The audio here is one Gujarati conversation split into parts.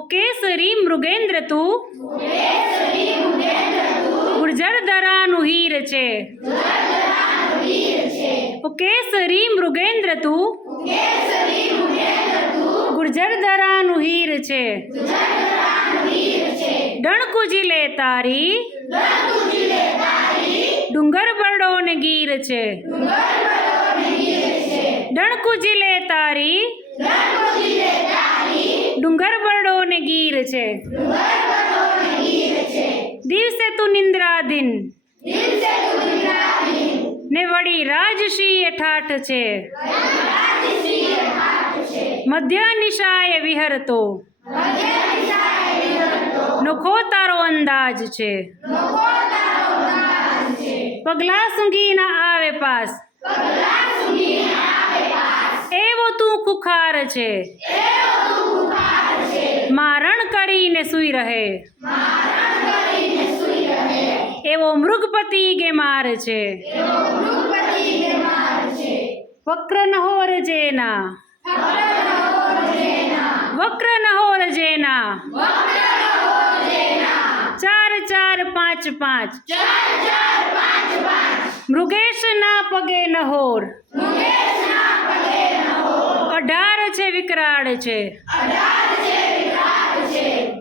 કેસરી મૃગેન્દ્ર તું? ગુર્જર દરાનું હીર છે. કેસરી મૃગેન્દ્ર તું? ગુર્જર દરાનું હીર છે. ડણકુજી લે તારી. ડુંગર બરડો ને ગીર છે. ડણકુજી લે તારી. ડુંગર બરડો ને ગીર છે. દિવસે તું નિંદ્રાધીન ને વળી રાજસિંહ ઠાઠ છે. મધ્ય નિશાએ વિહરતો. નોખો તારો અંદાજ છે. પગલા સૂંઘી ના આવે પાસ. એવો તું ખુખાર છે. મારણ કરીને સૂઈ રહે. એવો મૃગપતિ કે માર છે. વક્ર નહોર જેના. વક્ર નહોર જેના. ચાર ચાર પાંચ પાંચ. મૃગેશ ના પગે નહોર. અઢાર છે વિકરાળ છે.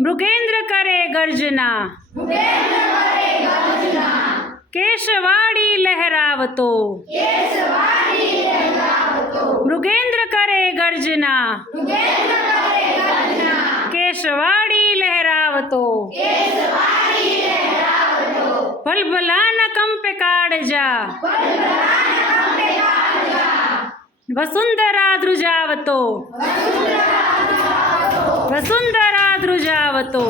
મૃગેન્દ્ર કરે ગર્જના. કેશવાડી લહેરાવતો. મૃગેન્દ્ર કરે ગર્જના. કેશવાડી લહેરાવતો. ભલભલાના કંપે કાળજા વસુંધરા ધ્રુજાવતો. વસુંધરા ધ્રુજાવતો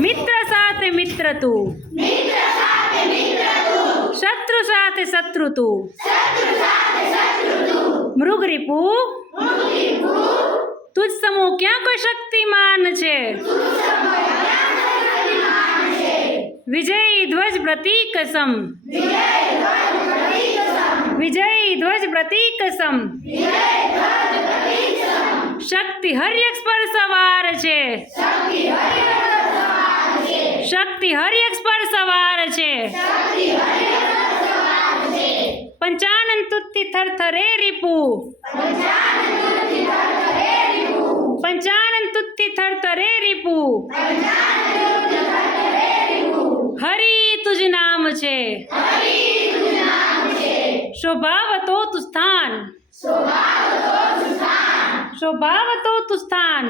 મિત્ર સાથે મિત્ર તું. શત્રુ સાથે શત્રુ તું. મૃગરીપુ. તુજ સમૂહ ક્યાં કોઈ શક્તિમાન છે? વિજયી ધ્વજ પ્રતીક સમ. વિજયી ધ્વજ પ્રતીક સમ. શક્તિ હરિયક પર સવાર છે. શક્તિ હરિયક પર સવાર છે. પંચાનન તુત્તિ થરથરે રીપુ. પંચાનન તુત્તિ થરથરે રીપુ. હરી તુજ નામ છે. શોભાવતો તુ સ્થાન. શોભાવતો તુ સ્થાન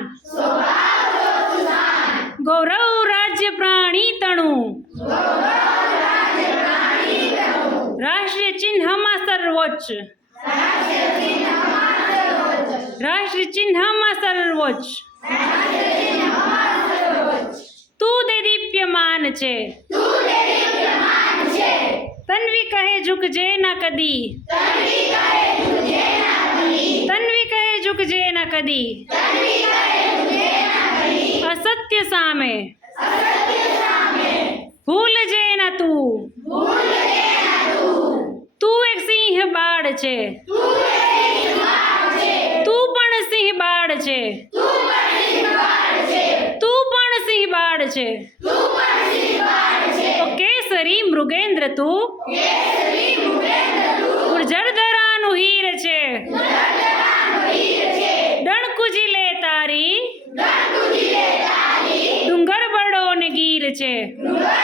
ગૌરવ રાજ્ય પ્રાણી તણું. રાષ્ટ્રીય ચિહ્નમાં સર્વોચ્ચ. રાષ્ટ્રીય ચિહ્નમાં સર્વોચ્ચ. તું દે દીપ્યમાન છે. તન્વી કહે ઝુકજે ના કદી. તન્વી ઝુકજે ના કદી. અસત્ય સામે. ભૂલ જે ના તું. તું એક સિંહ બાળ છે. તું પણ સિંહ બાળ છે. તું પણ સિંહ બાળ છે. કેસરી મૃગેન્દ્ર તું ગુર્જર ધરાનું હીર છે ડણકુ જિલ્લે તારી ડુંગર બરડો ને ગીર છે